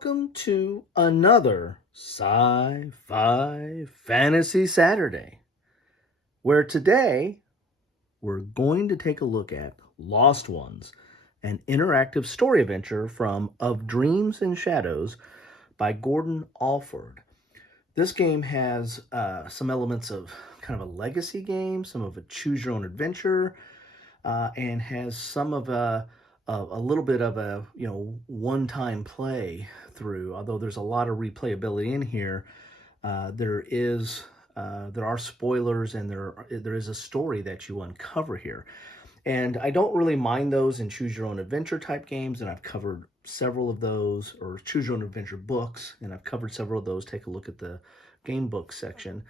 welcome to another Sci-Fi Fantasy Saturday, where today we're going to take a look at Lost Ones, an interactive story adventure from Of Dreams and Shadows by Gordon Alford. This game has some elements of kind of a legacy game, some of a choose-your-own-adventure, and has some of a little bit of a one-time play through. Although there's a lot of replayability in here, there are spoilers and there is a story that you uncover here. And I don't really mind those in choose-your-own-adventure type games, and I've covered several of those, or choose-your-own-adventure books, and I've covered several of those. Take a look at the game book section.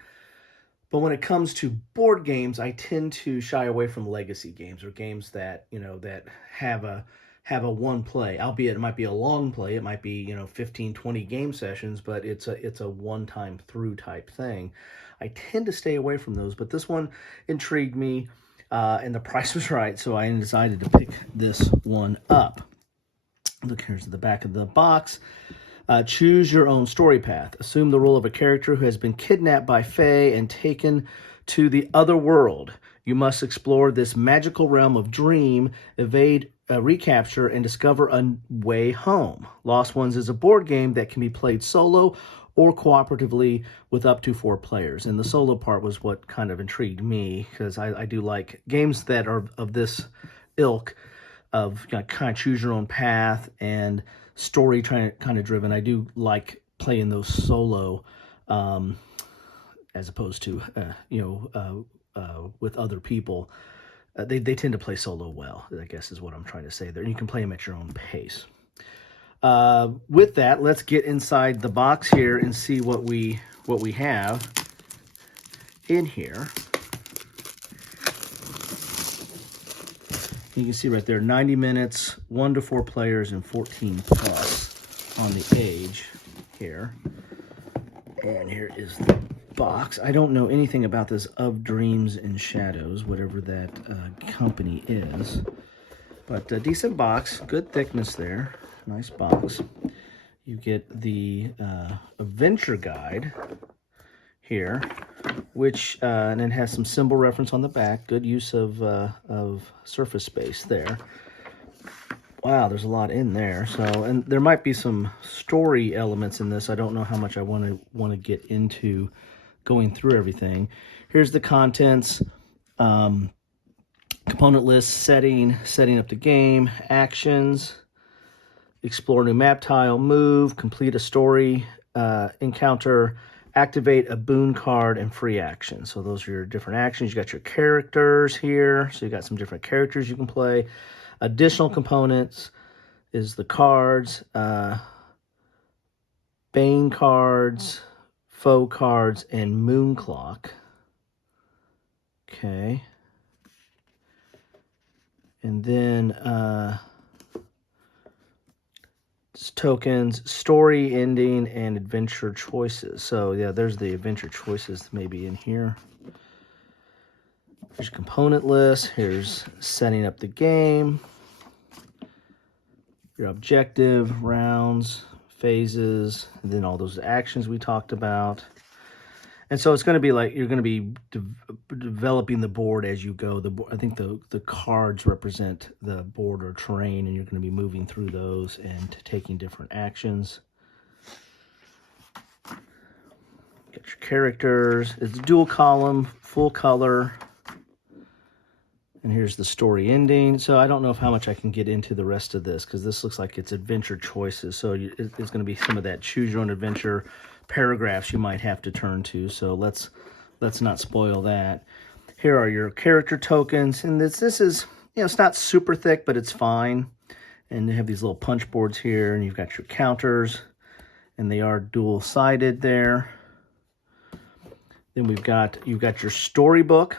But when it comes to board games, I tend to shy away from legacy games or games that that have a one play, albeit it might be a long play. It might be 15, 20 game sessions, but it's a one time through type thing. I tend to stay away from those, but this one intrigued me, and the price was right, so I decided to pick this one up. Look, here's the back of the box. Choose your own story path. Assume the role of a character who has been kidnapped by Fae and taken to the other world. You must explore this magical realm of dream, evade recapture, and discover a way home. Lost Ones is a board game that can be played solo or cooperatively with up to 4 players. And the solo part was what kind of intrigued me, because I do like games that are of this ilk, of kind of choose your own path and story kind of driven. I do like playing those solo, as opposed to with other people. They tend to play solo well, I guess is what I'm trying to say there. And you can play them at your own pace. With that, let's get inside the box here and see what we have in here. You can see right there, 90 minutes, 1 to 4 players, and 14 plus on the age here. And here is the box. I don't know anything about this Of Dreams and Shadows, whatever that company is. But a decent box, good thickness there, nice box. You get the adventure guide here, which and it has some symbol reference on the back. Good use of surface space there. Wow, there's a lot in there. So, and there might be some story elements in this. I don't know how much I want to get into going through everything. Here's the contents: component list, setting up the game, actions, explore new map tile, move, complete a story encounter, activate a boon card, and free action. So those are your different actions. You got your characters here. So you got some different characters you can play. Additional components is the cards, Bane cards, foe cards, and moon clock. Okay. And then tokens, story ending, and adventure choices. So yeah, there's the adventure choices maybe in here. Here's component list. Here's setting up the game, your objective, rounds, phases, and then all those actions we talked about. And so it's going to be like you're going to be developing the board as you go. I think the cards represent the board or terrain, and you're going to be moving through those and taking different actions. Got your characters. It's dual column, full color. And here's the story ending. So I don't know how much I can get into the rest of this, because this looks like it's adventure choices. So it's going to be some of that choose your own adventure paragraphs you might have to turn to. So let's not spoil that. Here are your character tokens, and this is it's not super thick, but it's fine. And you have these little punch boards here, and you've got your counters, and they are dual-sided there. Then you've got your storybook.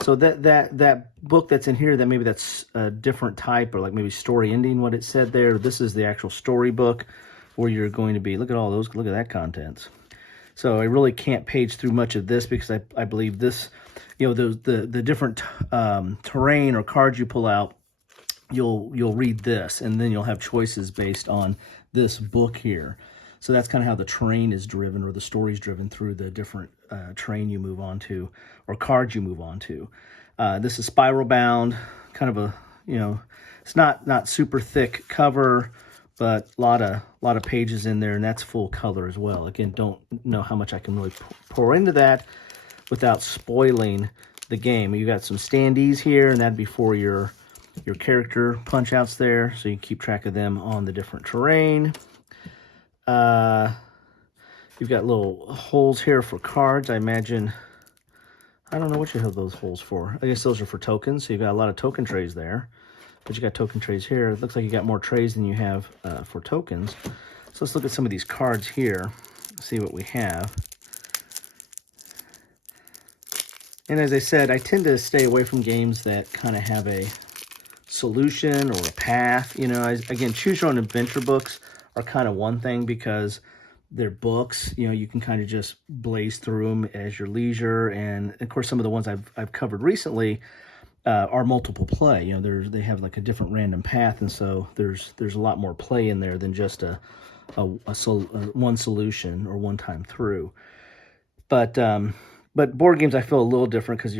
So that book that's in here, maybe that's a different type, or like maybe story ending, what it said there. This is the actual storybook where you're going to be. Look at all those. Look at that contents. So I really can't page through much of this, because I believe this, the different terrain or cards you pull out you'll read this, and then you'll have choices based on this book here. So that's kind of how the terrain is driven, or the story's driven, through the different terrain you move on to, or cards you move on to. This is spiral bound, kind of a, it's not super thick cover, but a lot of pages in there, and that's full color as well. Again, don't know how much I can really pour into that without spoiling the game. You got some standees here, and that'd be for your character punch outs there, so you can keep track of them on the different terrain. You've got little holes here for cards. I imagine, I don't know what you have those holes for. I guess those are for tokens, so you've got a lot of token trays there. But you got token trays here. It looks like you got more trays than you have for tokens. So let's look at some of these cards here, see what we have. And as I said, I tend to stay away from games that kind of have a solution or a path. Again, choose your own adventure books are kind of one thing, because they're books. You can kind of just blaze through them as your leisure. And of course, some of the ones I've covered recently are multiple play. They have like a different random path, and so there's a lot more play in there than just a one solution or one time through. But board games, I feel a little different, because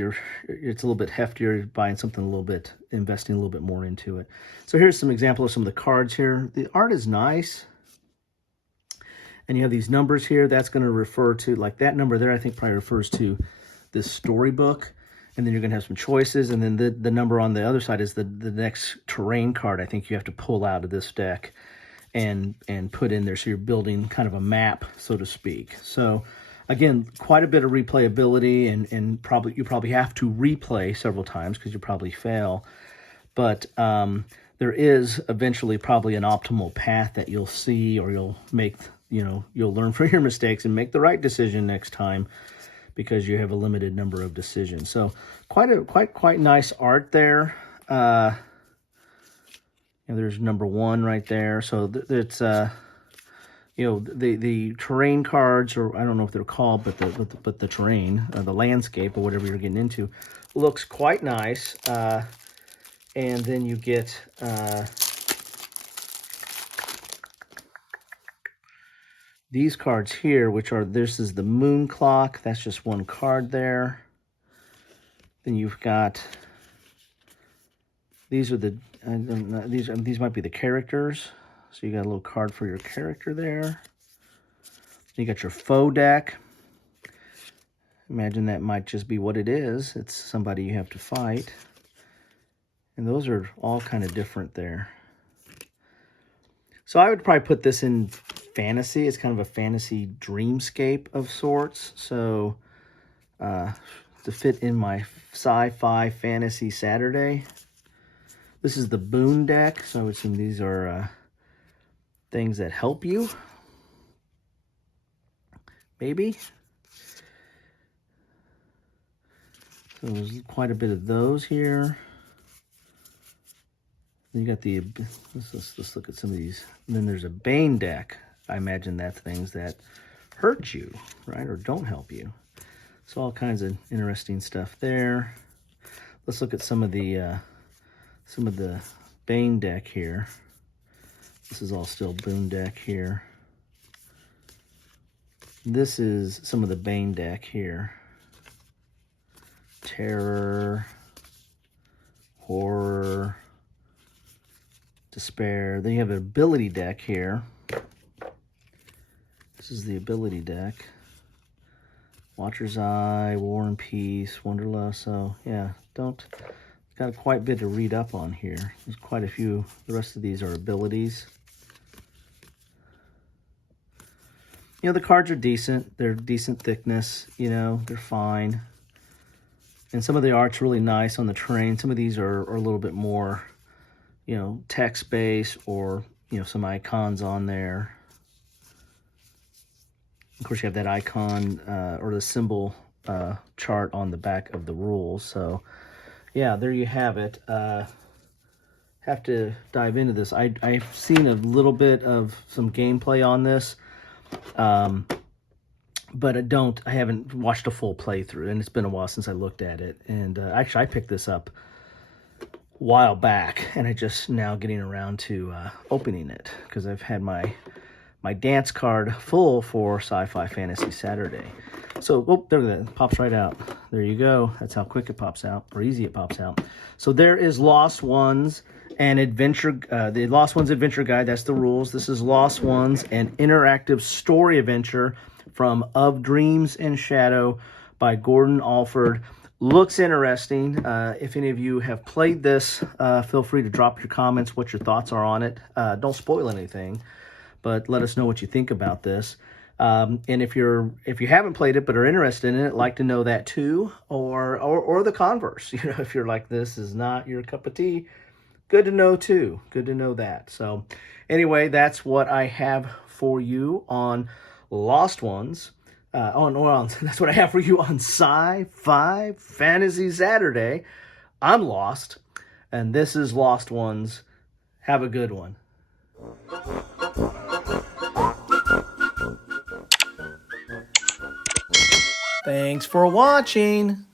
it's a little bit heftier. You're buying something a little bit, investing a little bit more into it. So here's some example of some of the cards here. The art is nice. And you have these numbers here. That's going to refer to, like that number there, I think probably refers to this storybook. And then you're going to have some choices. And then the number on the other side is the next terrain card I think you have to pull out of this deck and put in there. So you're building kind of a map, so to speak. So again, quite a bit of replayability, and you probably have to replay several times, because you probably fail. But there is eventually probably an optimal path that you'll see, or you'll make, you'll learn from your mistakes and make the right decision next time, because you have a limited number of decisions. So quite nice art there. There's number 1 right there. So it's the terrain cards, or I don't know what they're called, but the terrain, the landscape, or whatever you're getting into, looks quite nice. And then you get these cards here, which are, this is the moon clock. That's just one card there. Then you've got, these are the, these might be the characters. So you got a little card for your character there. You got your foe deck. Imagine that might just be what it is. It's somebody you have to fight. And those are all kind of different there. So I would probably put this in fantasy. It's kind of a fantasy dreamscape of sorts. So to fit in my sci-fi fantasy Saturday. This is the Boon deck. So I would assume these are things that help you. Maybe. So there's quite a bit of those here. Then you got the, let's look at some of these. And then there's a Bane deck. I imagine that's things that hurt you, right? Or don't help you. So all kinds of interesting stuff there. Let's look at some of the Bane deck here. This is all still Boon deck here. This is some of the Bane deck here. Terror, horror, despair. Then you have an ability deck here. This is the ability deck. Watcher's Eye, War and Peace, Wanderlust. So yeah, got quite a bit to read up on here. There's quite a few. The rest of these are abilities. The cards are decent. They're decent thickness. They're fine. And some of the art's really nice on the terrain. Some of these are a little bit more, text-based, or, some icons on there. Of course, you have that icon or the symbol chart on the back of the rules. So, yeah, there you have it. Have to dive into this. I've seen a little bit of some gameplay on this. But I haven't watched a full playthrough, and it's been a while since I looked at it. And actually, I picked this up while back, and I just now getting around to opening it because I've had my dance card full for Sci-Fi Fantasy Saturday. So, oh, there it pops right out. There you go. That's how quick it pops out, or easy it pops out. So there is Lost Ones and Adventure, the Lost Ones Adventure Guide. That's the rules. This is Lost Ones, an interactive story adventure from Of Dreams and Shadow by Gordon Alford. Looks interesting. If any of you have played this, feel free to drop your comments, what your thoughts are on it. Don't spoil anything, but let us know what you think about this. And if you haven't played it but are interested in it, like to know that too, or the converse. You know, if you're like, this is not your cup of tea, good to know too. Good to know that. So anyway, that's what I have for you on Lost Ones. That's what I have for you on Sci-Fi Fantasy Saturday. I'm Lost, and this is Lost Ones. Have a good one. Thanks for watching.